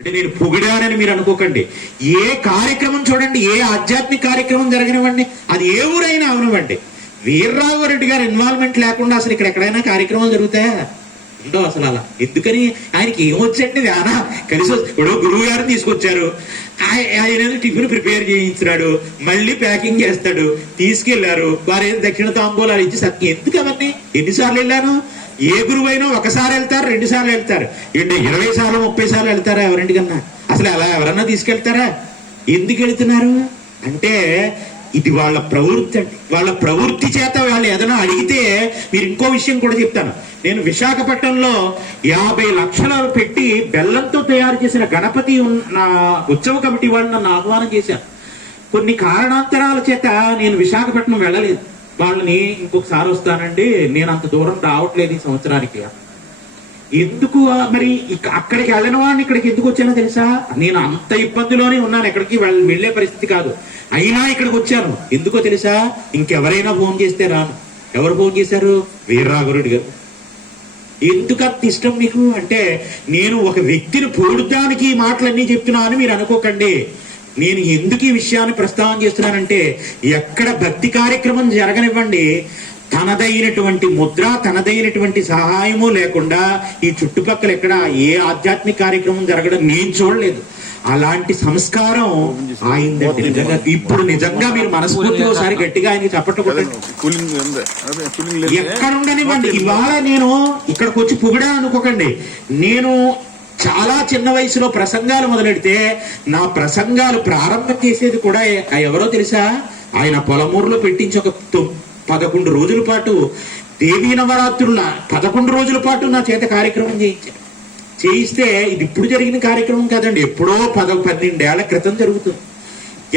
అంటే నేను పొగిడానని మీరు అనుకోకండి. ఏ కార్యక్రమం చూడండి, ఏ ఆధ్యాత్మిక కార్యక్రమం జరగనివ్వండి, అది ఏ ఊరైనా అవనివ్వండి, వీర్రాఘవరెడ్డి గారి ఇన్వాల్వ్మెంట్ లేకుండా అసలు ఇక్కడ ఎక్కడైనా కార్యక్రమాలు జరుగుతాయా? ఉండవు అసలు. అలా ఎందుకని? ఆయనకి ఏమొచ్చండి వేనా కలిసి ఇప్పుడు గురువు గారిని తీసుకొచ్చారు, ఆయన టిఫిన్ ప్రిపేర్ చేయించినాడు, మళ్ళీ ప్యాకింగ్ చేస్తాడు, తీసుకెళ్లారు, వారు ఏదో దక్షిణ తాంబూలాలు ఇచ్చి సత్యం. ఎందుకు అవన్నీ? ఎన్నిసార్లు వెళ్ళాను? ఏ గురువు అయినా ఒకసారి వెళ్తారు, 2 సార్లు వెళ్తారు, 20 సార్లు 30 సార్లు వెళ్తారా ఎవరింటికన్నా? అసలు అలా ఎవరన్నా తీసుకెళ్తారా? ఎందుకు వెళ్తున్నారు అంటే ఇది వాళ్ళ ప్రవృత్తి అండి. వాళ్ళ ప్రవృత్తి చేత వాళ్ళు ఏదైనా అడిగితే, మీరు ఇంకో విషయం కూడా చెప్తాను. నేను విశాఖపట్నంలో 50 లక్షలు పెట్టి బెల్లంతో తయారు చేసిన గణపతి నా ఉత్సవ కమిటీ వాళ్ళు నన్ను ఆహ్వానం చేశారు. కొన్ని కారణాంతరాల చేత నేను విశాఖపట్నం వెళ్ళలేదు. వాళ్ళని ఇంకొకసారి వస్తానండి, నేను అంత దూరం రావట్లేదు ఈ సంవత్సరానికి. ఎందుకు మరి అక్కడికి వెళ్ళిన వాడిని ఇక్కడికి ఎందుకు వచ్చానో తెలుసా? నేను అంత ఇబ్బందిలోనే ఉన్నాను, ఎక్కడికి వెళ్లే పరిస్థితి కాదు, అయినా ఇక్కడికి వచ్చాను. ఎందుకో తెలుసా? ఇంకెవరైనా ఫోన్ చేస్తే రాను. ఎవరు ఫోన్ చేశారు? వీర్రాఘవరెడ్డి గారు. ఎందుకు అంత ఇష్టం మీకు అంటే, నేను ఒక వ్యక్తిని పొగుడడానికి ఈ మాటలన్నీ చెప్తున్నాను మీరు అనుకోకండి. నేను ఎందుకు ఈ విషయాన్ని ప్రస్తావన చేస్తున్నానంటే, ఎక్కడ భక్తి కార్యక్రమం జరగనివ్వండి, తనదైనటువంటి ముద్ర, తనదైనటువంటి సహాయము లేకుండా ఈ చుట్టుపక్కల ఎక్కడ ఏ ఆధ్యాత్మిక కార్యక్రమం జరగడం నేను చూడలేదు. అలాంటి సంస్కారం ఆయనదండి. నిజంగా ఇప్పుడు నిజంగా మీరు మనస్ఫూర్తిగా ఒకసారి గట్టిగా ఆయనకి చప్పట్లు కొట్టండి. ఎక్కడుండనివ్వండి. ఇవాళ నేను ఇక్కడికి వచ్చి పొగిడా అనుకోకండి. నేను చాలా చిన్న వయసులో ప్రసంగాలు మొదలెడితే నా ప్రసంగాలు ప్రారంభం చేసేది కూడా ఎవరో తెలుసా? ఆయన పొలమూరులో పెట్టించి ఒక 11 రోజుల పాటు దేవీ నవరాత్రుల 11 రోజుల పాటు నా చేత కార్యక్రమం చేయిస్తే ఇది ఇప్పుడు జరిగిన కార్యక్రమం కాదండి, ఎప్పుడో 12 ఏళ్ల క్రితం జరుగుతుంది.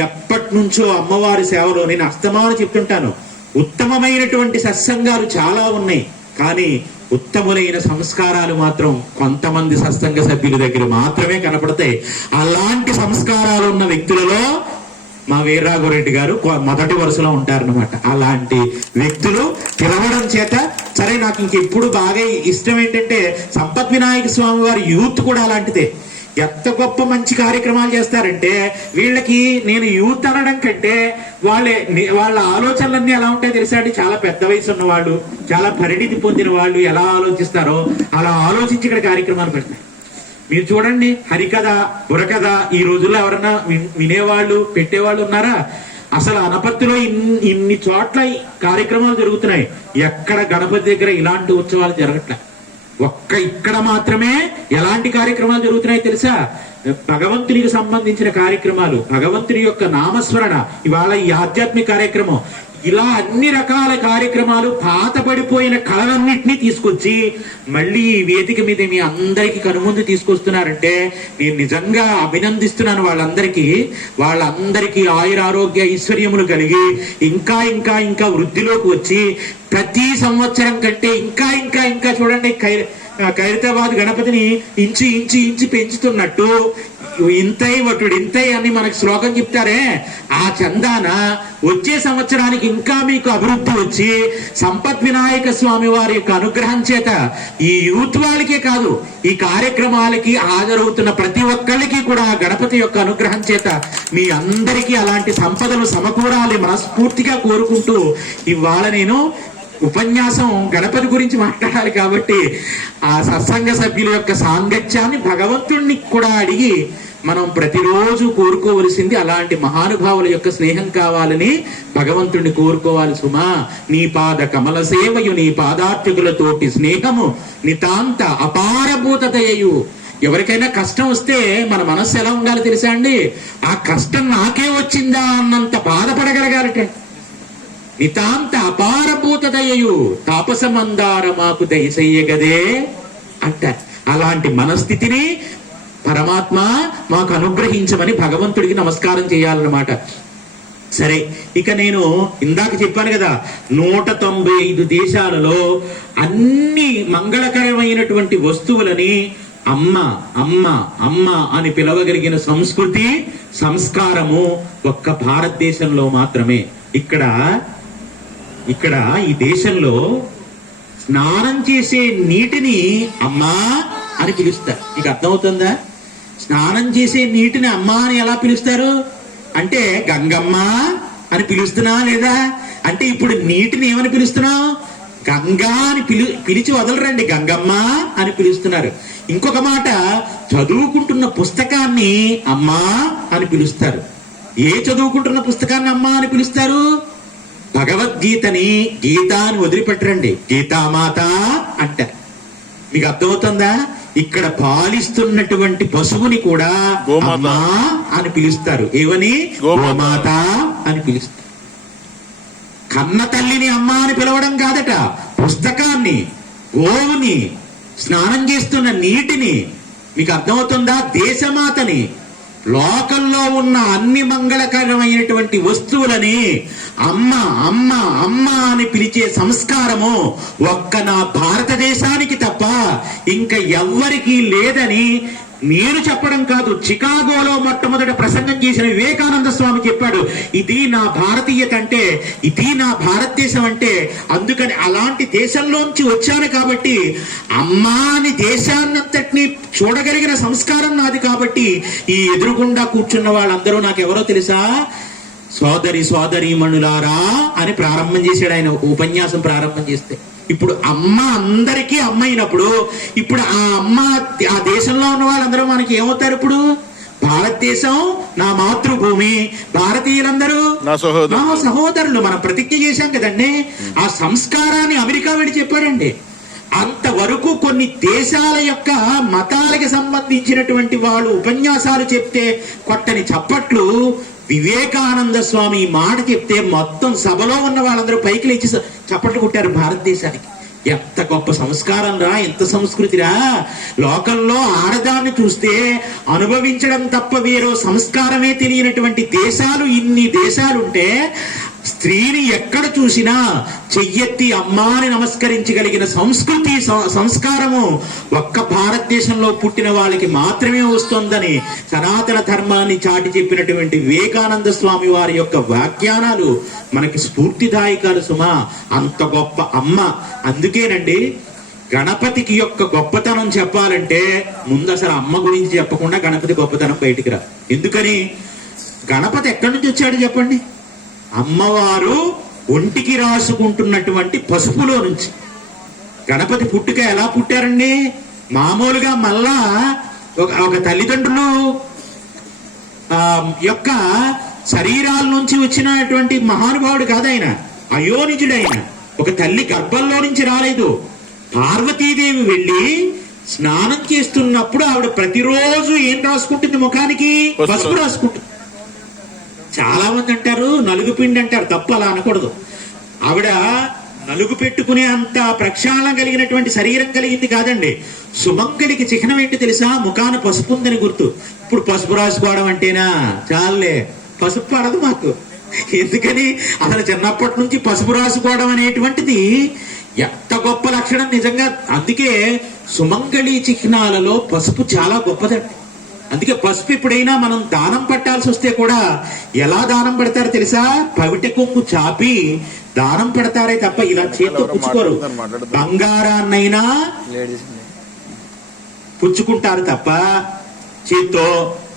ఎప్పటి నుంచో అమ్మవారి సేవలో నేను అస్తమాను చెప్తుంటాను, ఉత్తమమైనటువంటి సత్సంగాలు చాలా ఉన్నాయి, కానీ ఉత్తములైన సంస్కారాలు మాత్రం కొంతమంది సత్సంగ సభ్యుల దగ్గర మాత్రమే కనపడతాయి. అలాంటి సంస్కారాలు ఉన్న వ్యక్తులలో మా వీర్రాఘవరెడ్డి గారు మొదటి వరుసలో ఉంటారనమాట. అలాంటి వ్యక్తులు పిలవడం చేత సరే, నాకు ఇంకెప్పుడు బాగా ఇష్టం ఏంటంటే సంపత్ వినాయక స్వామి వారి యూత్ కూడా అలాంటిదే. ఎంత గొప్ప మంచి కార్యక్రమాలు చేస్తారంటే, వీళ్ళకి నేను యూత్ అనడం కంటే వాళ్ళ ఆలోచనలన్నీ ఎలా ఉంటాయో తెలుసా అండి? చాలా పెద్ద వయసు ఉన్న వాళ్ళు, చాలా పరిణితి పొందిన వాళ్ళు ఎలా ఆలోచిస్తారో అలా ఆలోచించి ఇక్కడ కార్యక్రమాలు పెడతారు. మీరు చూడండి, హరికథ, బుర్రకథ ఈ రోజుల్లో ఎవరన్నా వినేవాళ్ళు, పెట్టేవాళ్ళు ఉన్నారా? అసలు అనపర్తిలో ఇన్ని చోట్ల కార్యక్రమాలు జరుగుతున్నాయి, ఎక్కడ గణపతి దగ్గర ఇలాంటి ఉత్సవాలు జరగట్లే. ఇక్కడ మాత్రమే ఎలాంటి కార్యక్రమాలు జరుగుతున్నాయి తెలుసా? భగవంతునికి సంబంధించిన కార్యక్రమాలు, భగవంతుని యొక్క నామస్మరణ, ఇవాళ ఈ ఆధ్యాత్మిక కార్యక్రమం, ఇలా అన్ని రకాల కార్యక్రమాలు పాత పడిపోయిన కళలన్నింటినీ తీసుకొచ్చి మళ్ళీ ఈ వేదిక మీద మీ అందరికీ కనుముందు తీసుకొస్తున్నారంటే నేను నిజంగా అభినందిస్తున్నాను వాళ్ళందరికీ ఆయురారోగ్య ఐశ్వర్యములు కలిగి ఇంకా ఇంకా ఇంకా వృద్ధిలోకి వచ్చి ప్రతి సంవత్సరం కంటే ఇంకా ఇంకా ఇంకా చూడండి, ఖైరతాబాద్ గణపతిని ఇంచి ఇంచి ఇంచి పెంచుతున్నట్టు ఇంతై వటుడు ఇంతై అని మనకు శ్లోకం చెప్తారే, ఆ చందాన వచ్చే సంవత్సరానికి ఇంకా మీకు అభివృద్ధి వచ్చి సంపత్ వినాయక స్వామి వారి యొక్క అనుగ్రహం చేత ఈ యూత్ వాళ్ళకే కాదు, ఈ కార్యక్రమాలకి హాజరవుతున్న ప్రతి ఒక్కళ్ళకి కూడా గణపతి యొక్క అనుగ్రహం చేత మీ అందరికీ అలాంటి సంపదలు సమకూరాలి మనస్ఫూర్తిగా కోరుకుంటూ, ఇవాళ నేను ఉపన్యాసం గణపతి గురించి మాట్లాడాలి కాబట్టి ఆ సత్సంగ సభ్యుల యొక్క సాంగత్యాన్ని భగవంతుణ్ణి కూడా అడిగి మనం ప్రతిరోజు కోరుకోవలసింది అలాంటి మహానుభావుల యొక్క స్నేహం కావాలని భగవంతుణ్ణి కోరుకోవాలి. సుమా నీ పాద కమల సేవయు నీ పాదార్చకులతోటి స్నేహము నితాంత అపారభూతదయు. ఎవరికైనా కష్టం వస్తే మన మనస్సు ఎలా ఉండాలి తెలుసా అండి? ఆ కష్టం నాకే వచ్చిందా అన్నంత బాధపడగలగాలట. నితాంత అపారభూతదయు తాపసమందార మాకు దయచెయ్యగదే అంటారు. అలాంటి మనస్థితిని పరమాత్మ మాకు అనుగ్రహించమని భగవంతుడికి నమస్కారం చేయాలన్నమాట. సరే, ఇక నేను ఇందాక చెప్పాను కదా, 195 దేశాలలో అన్ని మంగళకరమైనటువంటి వస్తువులని అమ్మ అమ్మ అమ్మ అని పిలవగలిగిన సంస్కృతి, సంస్కారము ఒక్క భారతదేశంలో మాత్రమే. ఇక్కడ ఈ దేశంలో స్నానం చేసే నీటిని అమ్మా అని పిలుస్తారు. మీకు అర్థమవుతుందా? స్నానం చేసే నీటిని అమ్మ అని ఎలా పిలుస్తారు అంటే గంగమ్మ అని పిలుస్తున్నా లేదా? అంటే ఇప్పుడు నీటిని ఏమని పిలుస్తున్నావు? గంగా అని పిలిచి వదలరండి, గంగమ్మ అని పిలుస్తున్నారు. ఇంకొక మాట, చదువుకుంటున్న పుస్తకాన్ని అమ్మా అని పిలుస్తారు. ఏ చదువుకుంటున్న పుస్తకాన్ని అమ్మా అని పిలుస్తారు? భగవద్గీతని గీత అని వదిలిపెట్టరండి, గీతామాత అంటారు. మీకు అర్థమవుతుందా? ఇక్కడ పాలిస్తున్నటువంటి పశువుని కూడా అమ్మా అని పిలుస్తారు. ఏమని? గోమాత అని పిలుస్తారు. కన్న తల్లిని అమ్మ అని పిలవడం కాదట, పుస్తకాన్ని, గోవుని, స్నానం చేస్తున్న నీటిని, మీకు అర్థమవుతుందా? దేశమాతని, లోకంలో ఉన్న అన్ని మంగళకరమైనటువంటి వస్తువులని అమ్మ అమ్మ అమ్మ అని పిలిచే సంస్కారము ఒక్క నా భారతదేశానికి తప్ప ఇంకా ఎవ్వరికీ లేదని నేను చెప్పడం కాదు, చికాగోలో మొట్టమొదట ప్రసంగం చేసిన వివేకానంద స్వామి చెప్పాడు. ఇది నా భారతీయత అంటే, ఇది నా భారతదేశం అంటే. అందుకని అలాంటి దేశంలోంచి వచ్చాను కాబట్టి అమ్మా అని దేశాన్నంతటినీ చూడగలిగిన సంస్కారం నాది కాబట్టి ఈ ఎదురుగుండా కూర్చున్న వాళ్ళందరూ నాకెవరో తెలుసా? సోదరి సోదరీమణులారా అని ప్రారంభం చేశాడు ఆయన ఉపన్యాసం ప్రారంభం చేస్తే. ఇప్పుడు అమ్మ అందరికీ అమ్మ అయినప్పుడు ఇప్పుడు ఆ అమ్మ ఆ దేశంలో ఉన్న వాళ్ళందరూ మనకి ఏమవుతారు? ఇప్పుడు భారతదేశం నా మాతృభూమి, భారతీయులందరూ నా సహోదరులు. మనం ప్రతిజ్ఞ చేశాం కదండి. ఆ సంస్కారాన్ని అమెరికా వెళ్ళి చెప్పారండి. అంతవరకు కొన్ని దేశాల యొక్క మతాలకు సంబంధించినటువంటి వాళ్ళు ఉపన్యాసాలు చెప్తే కొట్టని చప్పట్లు వివేకానంద స్వామి మాట చెప్తే మొత్తం సభలో ఉన్న వాళ్ళందరూ పైకి లేచి చప్పట్లు కొట్టారు. భారతదేశానికి ఎంత గొప్ప సంస్కారం రా, ఎంత సంస్కృతిరా. లోకంలో ఆడదాన్ని చూస్తే అనుభవించడం తప్ప వేరో సంస్కారమే తెలియనటువంటి దేశాలు ఇన్ని దేశాలుంటే స్త్రీని ఎక్కడ చూసినా చెయ్యెత్తి అమ్మాని నమస్కరించగలిగిన సంస్కృతి సంస్కారము ఒక్క భారతదేశంలో పుట్టిన వాళ్ళకి మాత్రమే వస్తుందని సనాతన ధర్మాన్ని చాటి చెప్పినటువంటి వివేకానంద స్వామి వారి యొక్క వ్యాఖ్యానాలు మనకి స్ఫూర్తిదాయకాలు సుమా. అంత గొప్ప అమ్మ. అందుకేనండి గణపతికి యొక్క గొప్పతనం చెప్పాలంటే ముందు అసలు అమ్మ గురించి చెప్పకుండా గణపతి గొప్పతనం బయటికి రా. ఎందుకని? గణపతి ఎక్కడి నుంచి వచ్చాడు చెప్పండి? అమ్మవారు ఒంటికి రాసుకుంటున్నటువంటి పసుపులో నుంచి. గణపతి పుట్టుక ఎలా పుట్టారండి? మామూలుగా మళ్ళా ఒక తల్లిదండ్రులు యొక్క శరీరాల నుంచి వచ్చినటువంటి మహానుభావుడు కాదు ఆయన, అయోనిజుడైన. ఒక తల్లి గర్భంలో నుంచి రాలేదు. పార్వతీదేవి వెళ్ళి స్నానం చేస్తున్నప్పుడు ఆవిడ ప్రతిరోజు ఏం రాసుకుంటుంది? ముఖానికి పసుపు రాసుకుంటుంది. చాలా మంది అంటారు నలుగు పిండి అంటారు, తప్పు, అలా అనకూడదు. ఆవిడ నలుగు పెట్టుకునే అంత ప్రక్షాళన కలిగినటువంటి శరీరం కలిగింది కాదండి. సుమంగళికి చిహ్నం ఏంటి తెలుసా? ముఖాన పసుపు ఉందని గుర్తు. ఇప్పుడు పసుపు రాసుకోవడం అంటేనా? చాలే, పసుపు పడదు మాకు. ఎందుకని? అసలు చిన్నప్పటి నుంచి పసుపు రాసుకోవడం అనేటువంటిది ఎంత గొప్ప లక్షణం నిజంగా. అందుకే సుమంగళి చిహ్నాలలో పసుపు చాలా గొప్పదండి. అందుకే పసుపు ఎప్పుడైనా మనం దానం పట్టాల్సి వస్తే కూడా ఎలా దానం పెడతారో తెలుసా? పవిట కొమ్ము చాపి దానం పెడతారే తప్ప ఇలా చేత్తో పుచ్చుకోరు. బంగారాన్నైనా పుచ్చుకుంటారు తప్ప చేత్తో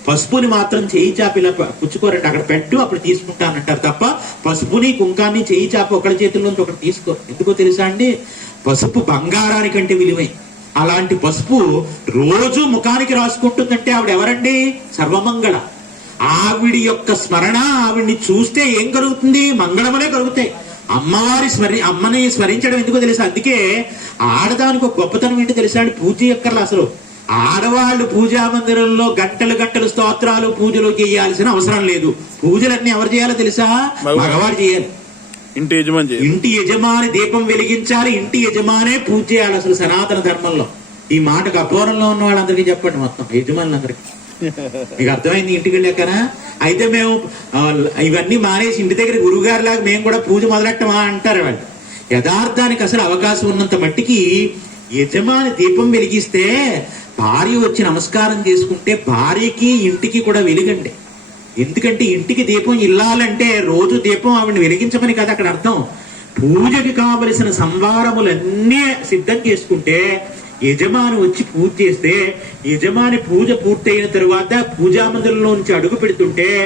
పసుపుని మాత్రం చేయి చాపి ఇలా పుచ్చుకోరండి. అక్కడ పెట్టు అప్పుడు తీసుకుంటానంటారు తప్ప పసుపుని కుంకాన్ని చేయి చాపి ఒకరి చేతుల్లోంచి ఒకటి తీసుకోరు. ఎందుకో తెలుసా అండి? పసుపు బంగారానికంటే విలువైంది. అలాంటి పసుపు రోజు ముఖానికి రాసుకుంటుందంటే ఆవిడ ఎవరండి? సర్వమంగళ. ఆవిడి యొక్క స్మరణ, ఆవిడ్ని చూస్తే ఏం కలుగుతుంది? మంగళములే కలుగుతాయి. అమ్మని స్మరించడం ఎందుకో తెలుసా? అందుకే ఆడదానికి ఒక గొప్పతనం ఏంటో తెలుసా అండి? పూజ ఎక్కర్లా అసలు. ఆడవాళ్ళు పూజా మందిరంలో గంటలు గంటలు స్తోత్రాలు పూజలు చేయాల్సిన అవసరం లేదు. పూజలన్నీ ఎవరు చేయాలో తెలుసా? మగవాడు చేయాలి. ఇంటి యజమాని దీపం వెలిగించాలి, ఇంటి యజమానే పూజ చేయాలి. అసలు సనాతన ధర్మంలో ఈ మాటకు అపూర్వంలో ఉన్న వాళ్ళందరికీ చెప్పండి, మొత్తం యజమానులందరికీ. మీకు అర్థమైంది ఇంటికి వెళ్ళాకనా? అయితే మేము ఇవన్నీ మానేసి ఇంటి దగ్గర గురువుగారి లాగా మేము కూడా పూజ మొదలెట్టమా అంటారు వాళ్ళు. యథార్థానికి అసలు అవకాశం ఉన్నంత మట్టికి యజమాని దీపం వెలిగిస్తే భార్య వచ్చి నమస్కారం చేసుకుంటే భార్యకి ఇంటికి కూడా వెలుగండి. ఎందుకంటే ఇంటికి దీపం ఇల్లాలంటే రోజు దీపం ఆవిడని వెలిగించమని కదా అక్కడ అర్థం. పూజకి కావలసిన సంవారములన్నీ సిద్ధం చేసుకుంటే యజమాని వచ్చి పూజ చేస్తే, యజమాని పూజ పూర్తయిన తరువాత పూజా మందిరంలో నుంచి అడుగు పెడుతుంటే